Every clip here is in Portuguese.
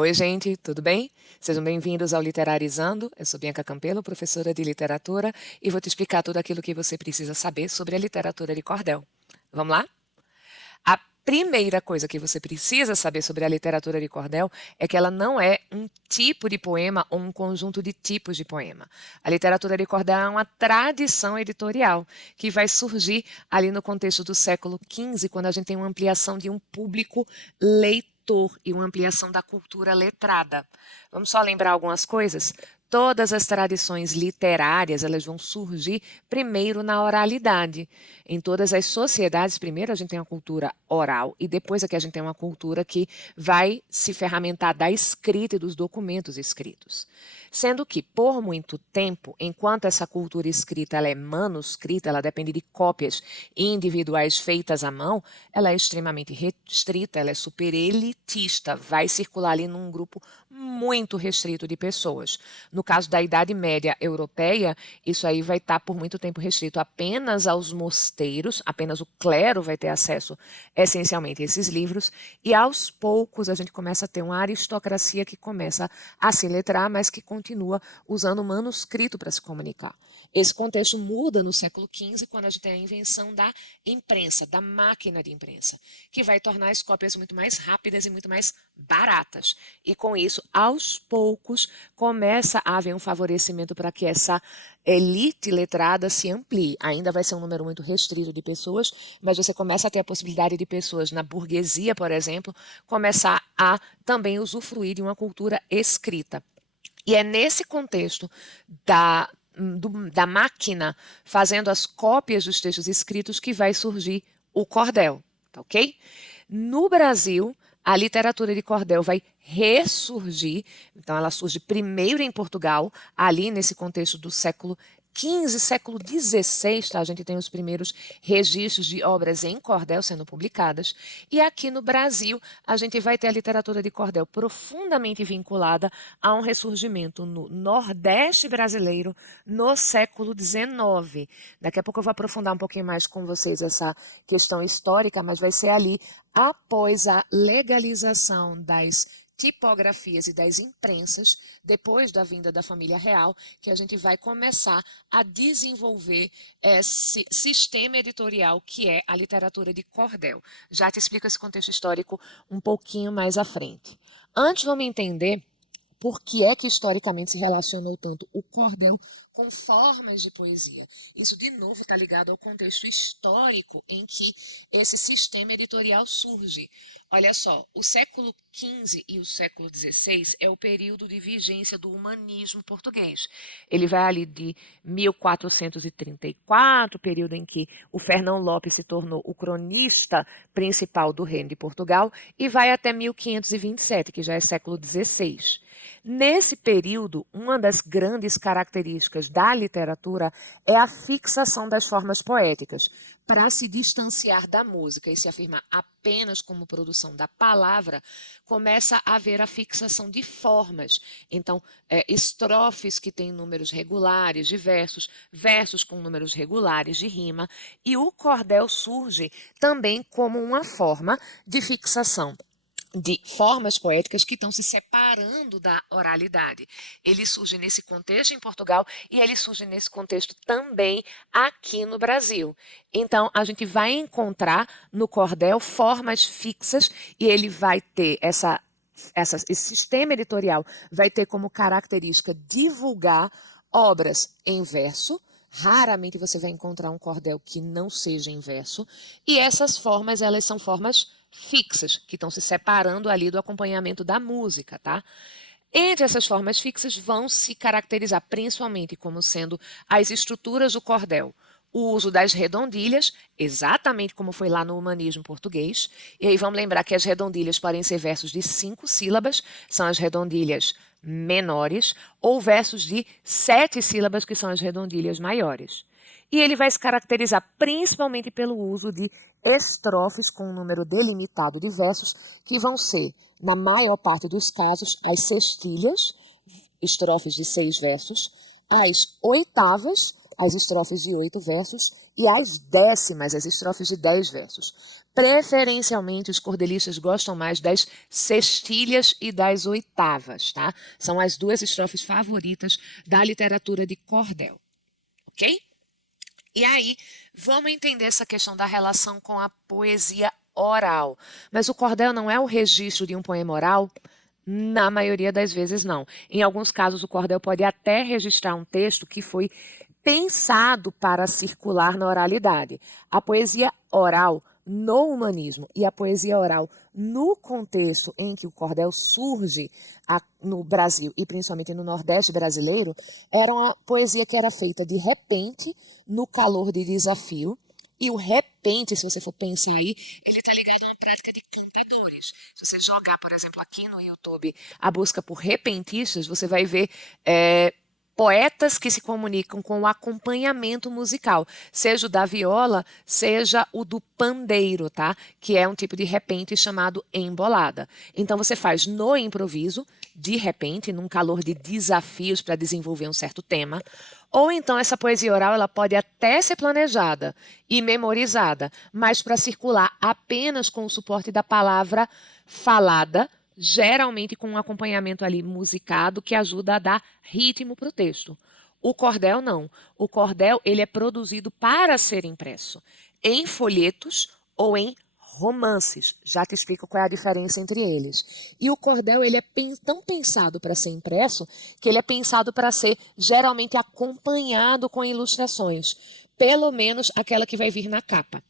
Oi, gente, tudo bem? Sejam bem-vindos ao Literarizando. Eu sou Bianca Campelo, professora de literatura, e vou te explicar tudo aquilo que você precisa saber sobre a literatura de cordel. Vamos lá? A primeira coisa que você precisa saber sobre a literatura de cordel é que ela não é um tipo de poema ou um conjunto de tipos de poema. A literatura de cordel é uma tradição editorial que vai surgir ali no contexto do século XV, quando a gente tem uma ampliação de um público leitor e uma ampliação da cultura letrada. Vamos só lembrar algumas coisas? Todas as tradições literárias, elas vão surgir primeiro na oralidade. Em todas as sociedades, primeiro a gente tem uma cultura oral e depois é que a gente tem uma cultura que vai se ferramentar da escrita e dos documentos escritos. Sendo que, por muito tempo, enquanto essa cultura escrita ela é manuscrita, ela depende de cópias individuais feitas à mão, ela é extremamente restrita, ela é super elitista, vai circular ali num grupo muito restrito de pessoas. No caso da Idade Média Europeia, isso aí vai estar por muito tempo restrito apenas aos mosteiros, apenas o clero vai ter acesso essencialmente a esses livros, e aos poucos a gente começa a ter uma aristocracia que começa a se letrar, mas que continua usando o manuscrito para se comunicar. Esse contexto muda no século XV, quando a gente tem a invenção da imprensa, da máquina de imprensa, que vai tornar as cópias muito mais rápidas e muito mais baratas. E com isso, aos poucos, começa a haver um favorecimento para que essa elite letrada se amplie. Ainda vai ser um número muito restrito de pessoas, mas você começa a ter a possibilidade de pessoas na burguesia, por exemplo, começar a também usufruir de uma cultura escrita. E é nesse contexto da máquina fazendo as cópias dos textos escritos que vai surgir o cordel, tá ok? No Brasil, a literatura de cordel vai ressurgir, então ela surge primeiro em Portugal, ali nesse contexto do século XV, século XVI, tá? A gente tem os primeiros registros de obras em cordel sendo publicadas. E aqui no Brasil, a gente vai ter a literatura de cordel profundamente vinculada a um ressurgimento no Nordeste brasileiro no século XIX. Daqui a pouco eu vou aprofundar um pouquinho mais com vocês essa questão histórica, mas vai ser ali após a legalização das tipografias e das imprensas, depois da vinda da família real, que a gente vai começar a desenvolver esse sistema editorial que é a literatura de cordel. Já te explico esse contexto histórico um pouquinho mais à frente. Antes, vamos entender por que é que historicamente se relacionou tanto o cordel com formas de poesia. Isso, de novo, está ligado ao contexto histórico em que esse sistema editorial surge. Olha só, o século XV e o século XVI é o período de vigência do humanismo português. Ele vai ali de 1434, período em que o Fernão Lopes se tornou o cronista principal do Reino de Portugal, e vai até 1527, que já é século XVI. Nesse período, uma das grandes características da literatura é a fixação das formas poéticas. Para se distanciar da música e se afirmar apenas como produção da palavra, começa a haver a fixação de formas. Então, estrofes que têm números regulares de versos, versos com números regulares de rima, e o cordel surge também como uma forma de fixação de formas poéticas que estão se separando da oralidade. Ele surge nesse contexto em Portugal e ele surge nesse contexto também aqui no Brasil. Então, a gente vai encontrar no cordel formas fixas e ele vai ter esse sistema editorial vai ter como característica divulgar obras em verso. Raramente você vai encontrar um cordel que não seja em verso. E essas formas, elas são formas fixas, que estão se separando ali do acompanhamento da música, tá? Entre essas formas fixas vão se caracterizar principalmente como sendo as estruturas do cordel. O uso das redondilhas, exatamente como foi lá no humanismo português. E aí vamos lembrar que as redondilhas podem ser versos de 5 sílabas, são as redondilhas menores, ou versos de 7 sílabas, que são as redondilhas maiores. E ele vai se caracterizar principalmente pelo uso de estrofes com um número delimitado de versos, que vão ser, na maior parte dos casos, as sextilhas, estrofes de 6 versos, as oitavas, as estrofes de 8 versos, e as décimas, as estrofes de 10 versos. Preferencialmente, os cordelistas gostam mais das sextilhas e das oitavas, tá? São as duas estrofes favoritas da literatura de cordel, ok? E aí, vamos entender essa questão da relação com a poesia oral. Mas o cordel não é o registro de um poema oral? Na maioria das vezes, não. Em alguns casos, o cordel pode até registrar um texto que foi pensado para circular na oralidade. A poesia oral no humanismo e a poesia oral no contexto em que o cordel surge no Brasil e principalmente no Nordeste brasileiro, era uma poesia que era feita de repente, no calor de desafio. E o repente, se você for pensar aí, ele está ligado a uma prática de cantadores. Se você jogar, por exemplo, aqui no YouTube, a busca por repentistas, você vai ver poetas que se comunicam com o acompanhamento musical, seja o da viola, seja o do pandeiro, tá? Que é um tipo de repente chamado embolada. Então você faz no improviso, de repente, num calor de desafios para desenvolver um certo tema, ou então essa poesia oral ela pode até ser planejada e memorizada, mas para circular apenas com o suporte da palavra falada, geralmente com um acompanhamento ali musicado que ajuda a dar ritmo para o texto. O cordel não. O cordel ele é produzido para ser impresso em folhetos ou em romances. Já te explico qual é a diferença entre eles. E o cordel ele é tão pensado para ser impresso que ele é pensado para ser geralmente acompanhado com ilustrações, pelo menos aquela que vai vir na capa.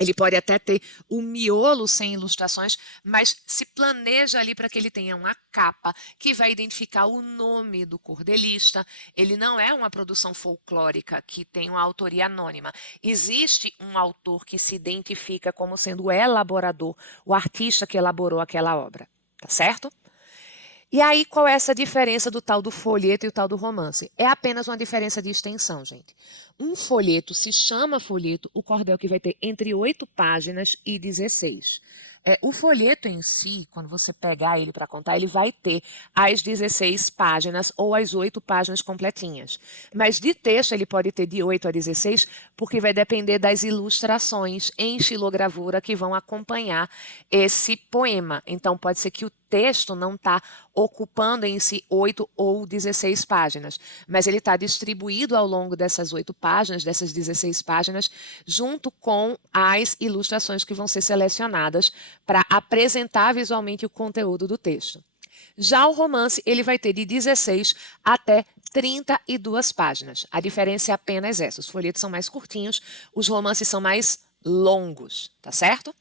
Ele pode até ter o miolo sem ilustrações, mas se planeja ali para que ele tenha uma capa que vai identificar o nome do cordelista. Ele não é uma produção folclórica que tem uma autoria anônima. Existe um autor que se identifica como sendo o elaborador, o artista que elaborou aquela obra, tá certo? E aí, qual é essa diferença do tal do folheto e o tal do romance? É apenas uma diferença de extensão, gente. Um folheto se chama folheto o cordel que vai ter entre 8 páginas e 16. O folheto em si, quando você pegar ele para contar, ele vai ter as 16 páginas ou as 8 páginas completinhas. Mas de texto ele pode ter de 8 a 16, porque vai depender das ilustrações em xilogravura que vão acompanhar esse poema. Então pode ser que o texto não está ocupando em si 8 ou 16 páginas, mas ele está distribuído ao longo dessas 8 páginas, dessas 16 páginas, junto com as ilustrações que vão ser selecionadas para apresentar visualmente o conteúdo do texto. Já o romance, ele vai ter de 16 até 32 páginas. A diferença é apenas essa. Os folhetos são mais curtinhos, os romances são mais longos, tá certo?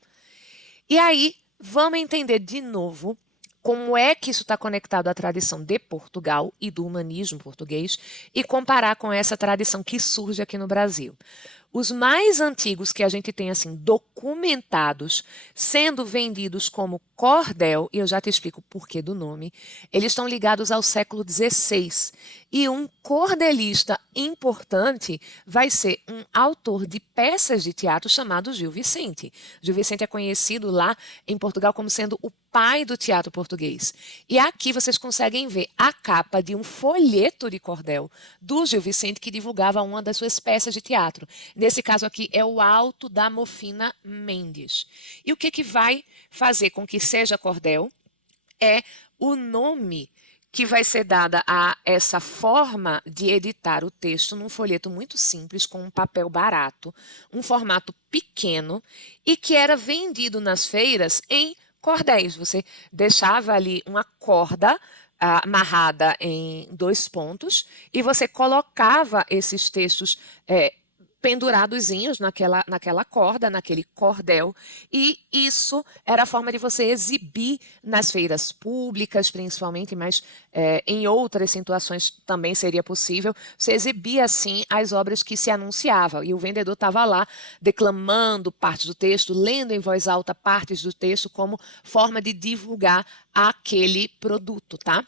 E aí, vamos entender de novo como é que isso está conectado à tradição de Portugal e do humanismo português e comparar com essa tradição que surge aqui no Brasil. Os mais antigos que a gente tem assim documentados sendo vendidos como cordel, e eu já te explico o porquê do nome, eles estão ligados ao século XVI. E um cordelista importante vai ser um autor de peças de teatro chamado Gil Vicente. Gil Vicente é conhecido lá em Portugal como sendo o pai do teatro português. E aqui vocês conseguem ver a capa de um folheto de cordel do Gil Vicente que divulgava uma das suas peças de teatro. Nesse caso aqui é o Alto da Mofina Mendes. E o que vai fazer com que seja cordel é o nome que vai ser dada a essa forma de editar o texto num folheto muito simples, com um papel barato, um formato pequeno e que era vendido nas feiras em cordéis. Você deixava ali uma corda amarrada em 2 pontos e você colocava esses textos penduradozinhos naquela corda, naquele cordel, e isso era a forma de você exibir nas feiras públicas, principalmente, mas em outras situações também seria possível, você exibia assim as obras que se anunciavam, e o vendedor estava lá declamando partes do texto, lendo em voz alta partes do texto como forma de divulgar aquele produto, tá?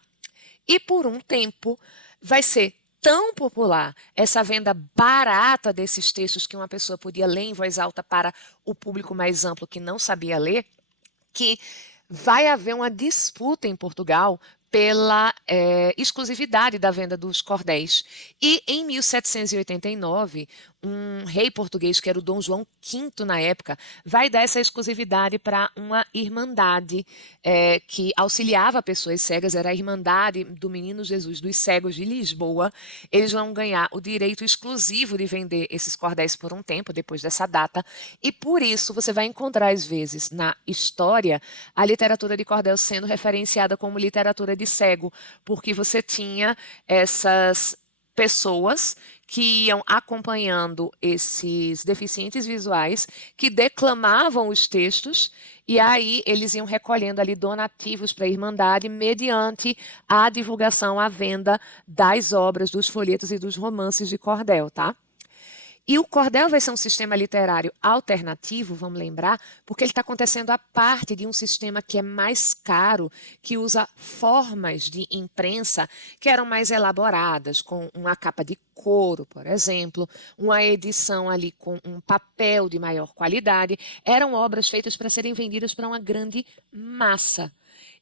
E por um tempo vai ser tão popular essa venda barata desses textos que uma pessoa podia ler em voz alta para o público mais amplo que não sabia ler, que vai haver uma disputa em Portugal pela exclusividade da venda dos cordéis. E em 1789, um rei português, que era o Dom João V na época, vai dar essa exclusividade para uma irmandade que auxiliava pessoas cegas, era a Irmandade do Menino Jesus dos Cegos de Lisboa. Eles vão ganhar o direito exclusivo de vender esses cordéis por um tempo, depois dessa data, e por isso você vai encontrar, às vezes, na história, a literatura de cordel sendo referenciada como literatura de cego, porque você tinha essas pessoas que iam acompanhando esses deficientes visuais, que declamavam os textos, e aí eles iam recolhendo ali donativos para a Irmandade mediante a divulgação, a venda das obras, dos folhetos e dos romances de cordel, tá? E o cordel vai ser um sistema literário alternativo, vamos lembrar, porque ele está acontecendo a parte de um sistema que é mais caro, que usa formas de imprensa que eram mais elaboradas, com uma capa de couro, por exemplo, uma edição ali com um papel de maior qualidade. Eram obras feitas para serem vendidas para uma grande massa.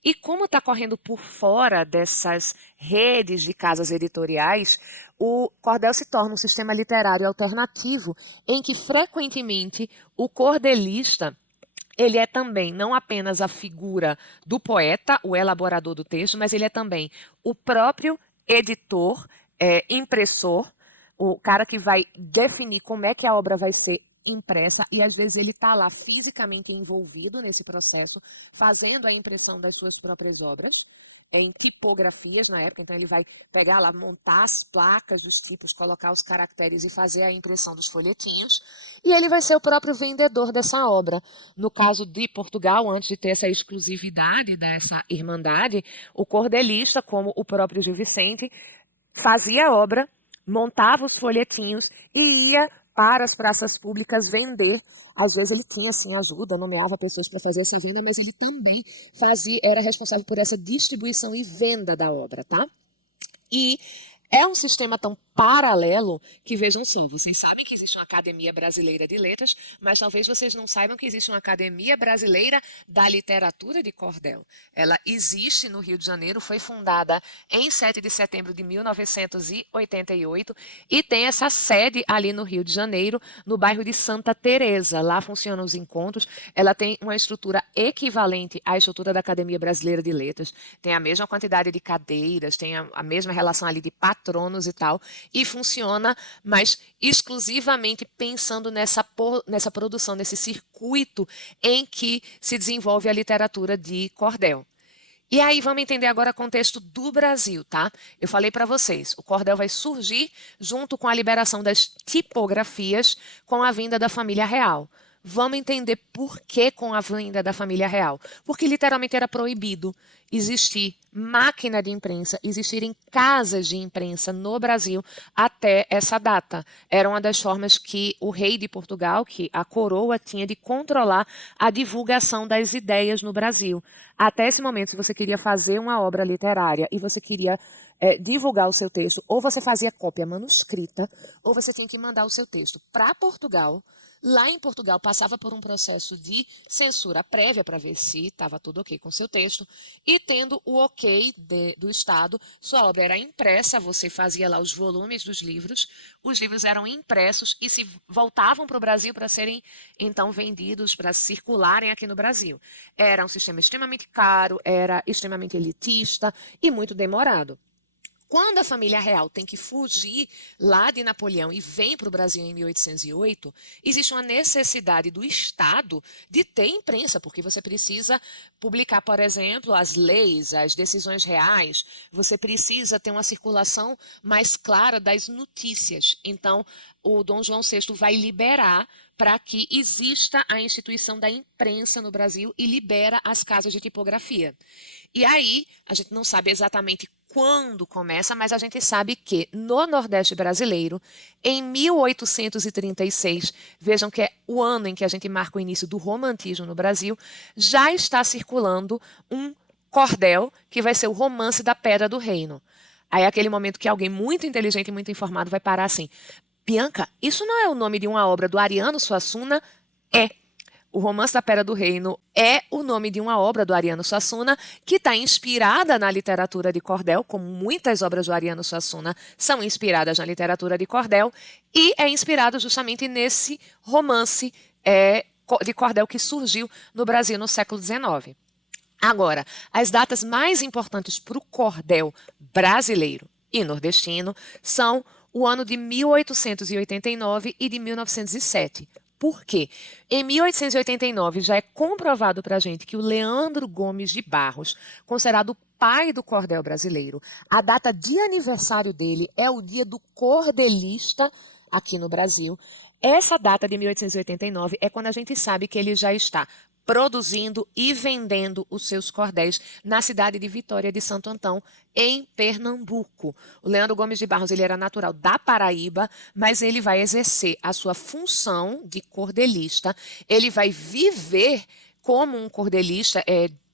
E como está correndo por fora dessas redes de casas editoriais, o cordel se torna um sistema literário alternativo em que, frequentemente, o cordelista ele é também não apenas a figura do poeta, o elaborador do texto, mas ele é também o próprio editor, impressor, o cara que vai definir como é que a obra vai ser impressa, e às vezes ele está lá fisicamente envolvido nesse processo, fazendo a impressão das suas próprias obras, em tipografias na época. Então ele vai pegar lá, montar as placas dos tipos, colocar os caracteres e fazer a impressão dos folhetinhos, e ele vai ser o próprio vendedor dessa obra. No caso de Portugal, antes de ter essa exclusividade dessa irmandade, o cordelista, como o próprio Gil Vicente, fazia a obra, montava os folhetinhos e ia para as praças públicas vender. Às vezes ele tinha assim ajuda, nomeava pessoas para fazer essa venda, mas ele também era responsável por essa distribuição e venda da obra, tá? E é um sistema tão paralelo que, vejam só, vocês sabem que existe uma Academia Brasileira de Letras, mas talvez vocês não saibam que existe uma Academia Brasileira da Literatura de Cordel. Ela existe no Rio de Janeiro, foi fundada em 7 de setembro de 1988 e tem essa sede ali no Rio de Janeiro, no bairro de Santa Teresa. Lá funcionam os encontros. Ela tem uma estrutura equivalente à estrutura da Academia Brasileira de Letras, tem a mesma quantidade de cadeiras, tem a mesma relação ali de patronos e tal, e funciona, mas exclusivamente pensando nessa produção, nesse circuito em que se desenvolve a literatura de cordel. E aí vamos entender agora o contexto do Brasil, tá? Eu falei para vocês, o cordel vai surgir junto com a liberação das tipografias com a vinda da família real. Vamos entender por que com a vinda da família real. Porque literalmente era proibido existir máquina de imprensa, existirem casas de imprensa no Brasil até essa data. Era uma das formas que o rei de Portugal, que a coroa tinha de controlar a divulgação das ideias no Brasil. Até esse momento, se você queria fazer uma obra literária e você queria divulgar o seu texto, ou você fazia cópia manuscrita, ou você tinha que mandar o seu texto para Portugal. Lá em Portugal, passava por um processo de censura prévia para ver se estava tudo ok com o seu texto. E tendo o ok do Estado, sua obra era impressa, você fazia lá os volumes dos livros, os livros eram impressos e se voltavam para o Brasil para serem, então, vendidos, para circularem aqui no Brasil. Era um sistema extremamente caro, era extremamente elitista e muito demorado. Quando a família real tem que fugir lá de Napoleão e vem para o Brasil em 1808, existe uma necessidade do Estado de ter imprensa, porque você precisa publicar, por exemplo, as leis, as decisões reais, você precisa ter uma circulação mais clara das notícias. Então, o Dom João VI vai liberar para que exista a instituição da imprensa no Brasil e libera as casas de tipografia. E aí, a gente não sabe exatamente quando começa, mas a gente sabe que no Nordeste brasileiro, em 1836, vejam que é o ano em que a gente marca o início do romantismo no Brasil, já está circulando um cordel que vai ser o Romance da Pedra do Reino. Aí é aquele momento que alguém muito inteligente e muito informado vai parar assim: Bianca, isso não é o nome de uma obra do Ariano Suassuna? É. O Romance da Pera do Reino é o nome de uma obra do Ariano Suassuna que está inspirada na literatura de cordel, como muitas obras do Ariano Suassuna são inspiradas na literatura de cordel, e é inspirado justamente nesse romance de cordel que surgiu no Brasil no século XIX. Agora, as datas mais importantes para o cordel brasileiro e nordestino são o ano de 1889 e de 1907. Por quê? Em 1889 já é comprovado para a gente que o Leandro Gomes de Barros, considerado o pai do cordel brasileiro, a data de aniversário dele é o dia do cordelista aqui no Brasil. Essa data de 1889 é quando a gente sabe que ele já está produzindo e vendendo os seus cordéis na cidade de Vitória de Santo Antão, em Pernambuco. O Leandro Gomes de Barros ele era natural da Paraíba, mas ele vai exercer a sua função de cordelista, ele vai viver como um cordelista,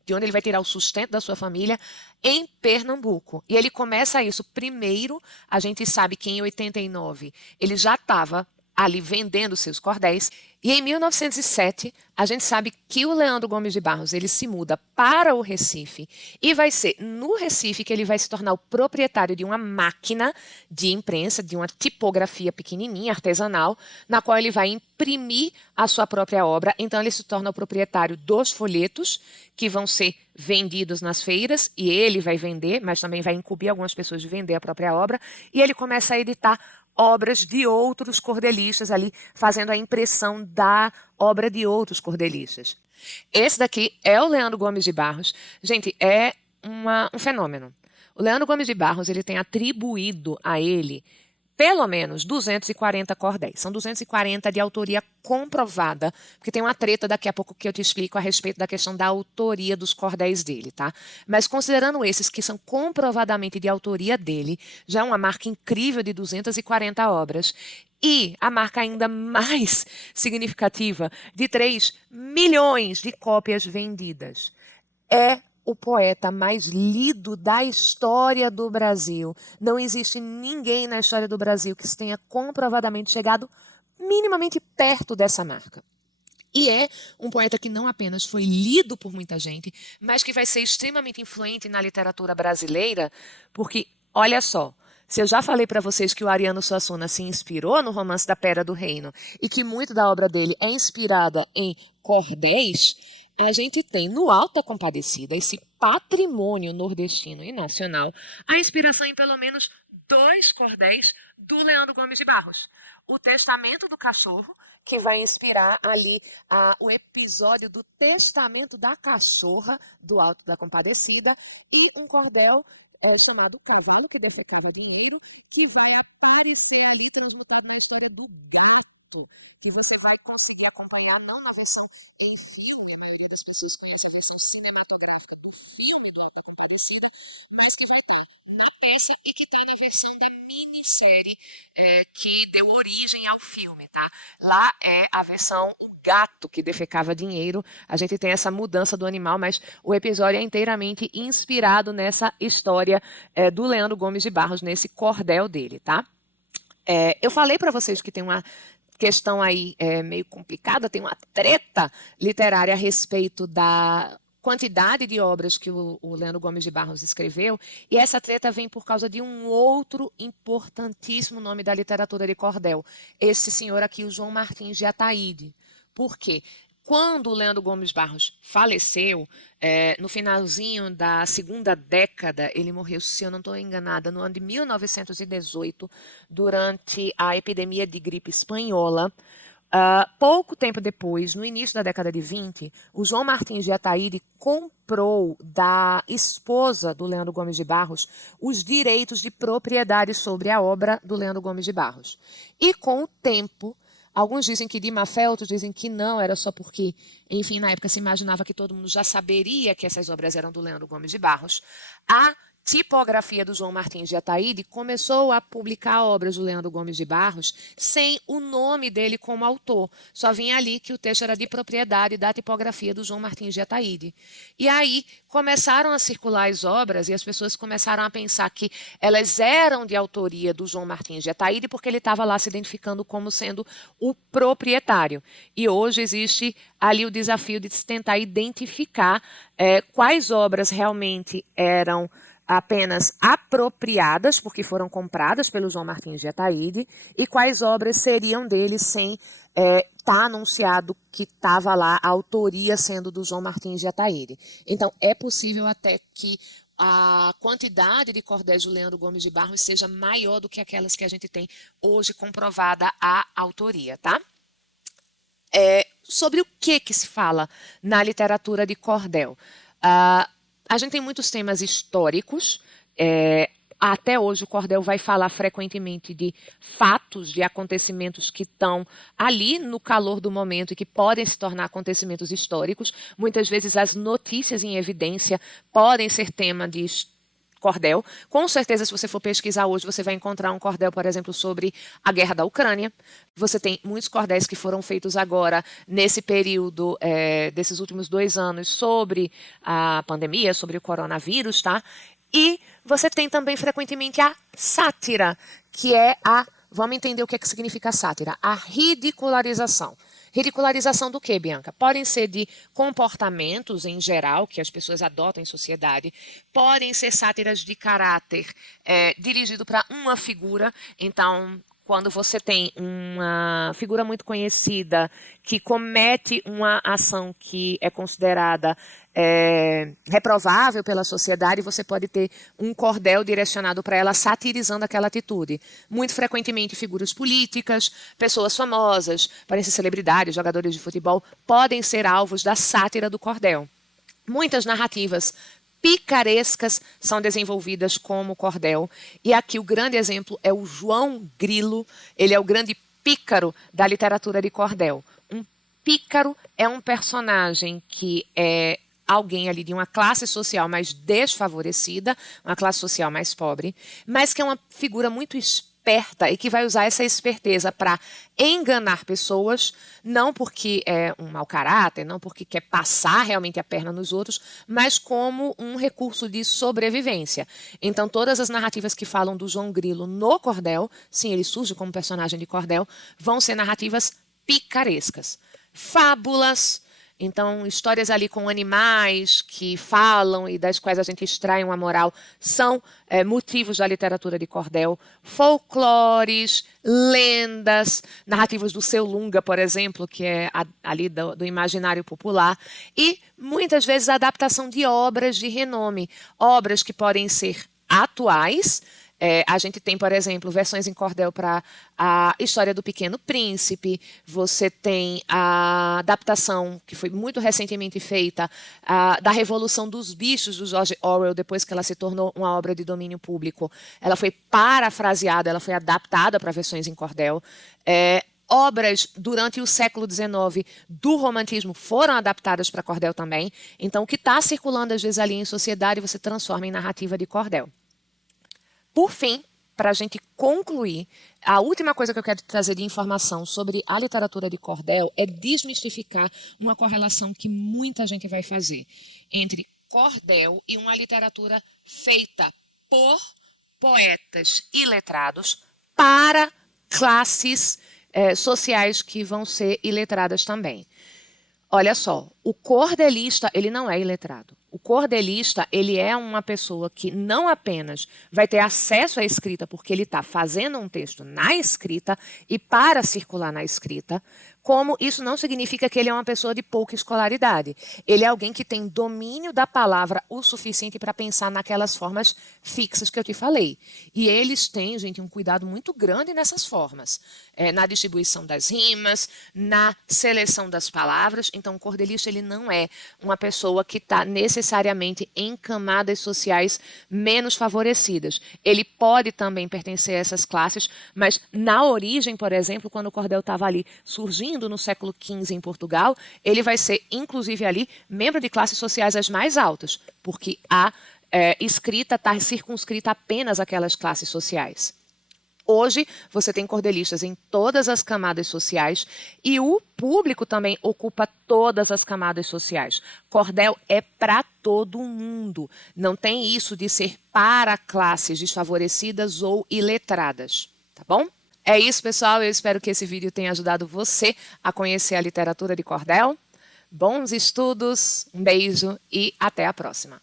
de onde ele vai tirar o sustento da sua família, em Pernambuco. E ele começa isso. Primeiro, a gente sabe que em 89 ele já estava ali vendendo seus cordéis. E em 1907, a gente sabe que o Leandro Gomes de Barros ele se muda para o Recife e vai ser no Recife que ele vai se tornar o proprietário de uma máquina de imprensa, de uma tipografia pequenininha, artesanal, na qual ele vai imprimir a sua própria obra. Então, ele se torna o proprietário dos folhetos que vão ser vendidos nas feiras e ele vai vender, mas também vai incumbir algumas pessoas de vender a própria obra. E ele começa a editar obras de outros cordelistas ali, fazendo a impressão da obra de outros cordelistas. Esse daqui é o Leandro Gomes de Barros. Gente, é um fenômeno. O Leandro Gomes de Barros ele tem atribuído a ele pelo menos 240 cordéis. São 240 de autoria comprovada, porque tem uma treta daqui a pouco que eu te explico a respeito da questão da autoria dos cordéis dele, tá? Mas considerando esses que são comprovadamente de autoria dele, já é uma marca incrível de 240 obras. E a marca ainda mais significativa de 3 milhões de cópias vendidas. É o poeta mais lido da história do Brasil. Não existe ninguém na história do Brasil que tenha comprovadamente chegado minimamente perto dessa marca. E é um poeta que não apenas foi lido por muita gente, mas que vai ser extremamente influente na literatura brasileira, porque, olha só, se eu já falei para vocês que o Ariano Suassuna se inspirou no Romance da Pera do Reino e que muito da obra dele é inspirada em cordéis, a gente tem no Alto da Compadecida, esse patrimônio nordestino e nacional, a inspiração em pelo menos 2 cordéis do Leandro Gomes de Barros. O Testamento do Cachorro, que vai inspirar ali o episódio do Testamento da Cachorra do Alto da Compadecida, e um cordel chamado Cavalo que Defecava Dinheiro, que vai aparecer ali transmutado na história do gato, que você vai conseguir acompanhar não na versão em filme, a maioria das pessoas conhece a versão cinematográfica do filme do Alto da Compadecida, mas que vai estar na peça e que está na versão da minissérie que deu origem ao filme, tá? Lá é a versão O Gato que Defecava Dinheiro. A gente tem essa mudança do animal, mas o episódio é inteiramente inspirado nessa história do Leandro Gomes de Barros, nesse cordel dele, tá? Eu falei para vocês que tem uma questão aí meio complicada, tem uma treta literária a respeito da quantidade de obras que o Leandro Gomes de Barros escreveu, e essa treta vem por causa de um outro importantíssimo nome da literatura de cordel, esse senhor aqui, o João Martins de Ataíde. Por quê? Quando o Leandro Gomes Barros faleceu, no finalzinho da segunda década, ele morreu, se eu não estou enganada, no ano de 1918, durante a epidemia de gripe espanhola. Pouco tempo depois, no início da década de 20, o João Martins de Ataíde comprou da esposa do Leandro Gomes de Barros os direitos de propriedade sobre a obra do Leandro Gomes de Barros. E com o tempo, alguns dizem que de má fé, outros dizem que não, era só porque, enfim, na época se imaginava que todo mundo já saberia que essas obras eram do Leandro Gomes de Barros. A tipografia do João Martins de Ataíde, começou a publicar obras do Leandro Gomes de Barros sem o nome dele como autor. Só vinha ali que o texto era de propriedade da tipografia do João Martins de Ataíde. E aí começaram a circular as obras e as pessoas começaram a pensar que elas eram de autoria do João Martins de Ataíde porque ele estava lá se identificando como sendo o proprietário. E hoje existe ali o desafio de se tentar identificar quais obras realmente eram apenas apropriadas, porque foram compradas pelo João Martins de Ataíde, e quais obras seriam dele sem estar anunciado que estava lá a autoria sendo do João Martins de Ataíde. Então, é possível até que a quantidade de cordéis do Leandro Gomes de Barros seja maior do que aquelas que a gente tem hoje comprovada a autoria, tá? Sobre o que se fala na literatura de cordel? A gente tem muitos temas históricos. Até hoje o cordel vai falar frequentemente de fatos, de acontecimentos que estão ali no calor do momento e que podem se tornar acontecimentos históricos. Muitas vezes as notícias em evidência podem ser tema de cordel. Com certeza, se você for pesquisar hoje, você vai encontrar um cordel, por exemplo, sobre a guerra da Ucrânia. Você tem muitos cordéis que foram feitos agora, nesse período desses últimos 2 anos, sobre a pandemia, sobre o coronavírus, tá? E você tem também, frequentemente, a sátira, que é vamos entender o que significa sátira, a ridicularização. Ridicularização do quê, Bianca? Podem ser de comportamentos em geral que as pessoas adotam em sociedade, podem ser sátiras de caráter dirigido para uma figura. Então, quando você tem uma figura muito conhecida que comete uma ação que é considerada reprovável pela sociedade, você pode ter um cordel direcionado para ela, satirizando aquela atitude. Muito frequentemente, figuras políticas, pessoas famosas, podem ser celebridades, jogadores de futebol, podem ser alvos da sátira do cordel. Muitas narrativas picarescas são desenvolvidas como cordel. E aqui o grande exemplo é o João Grilo. Ele é o grande pícaro da literatura de cordel. Um pícaro é um personagem que é alguém ali de uma classe social mais desfavorecida, uma classe social mais pobre, mas que é uma figura muito esperta e que vai usar essa esperteza para enganar pessoas, não porque é um mau caráter, não porque quer passar realmente a perna nos outros, mas como um recurso de sobrevivência. Então, todas as narrativas que falam do João Grilo no cordel, sim, ele surge como personagem de cordel, vão ser narrativas picarescas. Fábulas. Então, histórias ali com animais que falam e das quais a gente extrai uma moral são motivos da literatura de cordel. Folclores, lendas, narrativas do Seu Lunga, por exemplo, que é ali do imaginário popular. E, muitas vezes, a adaptação de obras de renome. Obras que podem ser atuais. A gente tem, por exemplo, versões em cordel para a história do Pequeno Príncipe. Você tem a adaptação, que foi muito recentemente feita, da Revolução dos Bichos, do George Orwell, depois que ela se tornou uma obra de domínio público. Ela foi parafraseada, ela foi adaptada para versões em cordel. Obras durante o século XIX do romantismo foram adaptadas para cordel também. Então, o que está circulando às vezes ali em sociedade, você transforma em narrativa de cordel. Por fim, para a gente concluir, a última coisa que eu quero trazer de informação sobre a literatura de cordel é desmistificar uma correlação que muita gente vai fazer entre cordel e uma literatura feita por poetas iletrados para classes sociais que vão ser iletradas também. Olha só, o cordelista, ele não é iletrado. O cordelista, ele é uma pessoa que não apenas vai ter acesso à escrita porque ele está fazendo um texto na escrita e para circular na escrita, como isso não significa que ele é uma pessoa de pouca escolaridade. Ele é alguém que tem domínio da palavra o suficiente para pensar naquelas formas fixas que eu te falei. E eles têm, gente, um cuidado muito grande nessas formas. Na distribuição das rimas, na seleção das palavras. Então, o cordelista, ele não é uma pessoa que está necessariamente em camadas sociais menos favorecidas. Ele pode também pertencer a essas classes, mas na origem, por exemplo, quando o cordel estava ali surgindo no século XV em Portugal, ele vai ser, inclusive ali, membro de classes sociais as mais altas, porque há escrita está circunscrita apenas àquelas classes sociais. Hoje, você tem cordelistas em todas as camadas sociais e o público também ocupa todas as camadas sociais. Cordel é para todo mundo. Não tem isso de ser para classes desfavorecidas ou iletradas, tá bom? É isso, pessoal. Eu espero que esse vídeo tenha ajudado você a conhecer a literatura de cordel. Bons estudos, um beijo e até a próxima.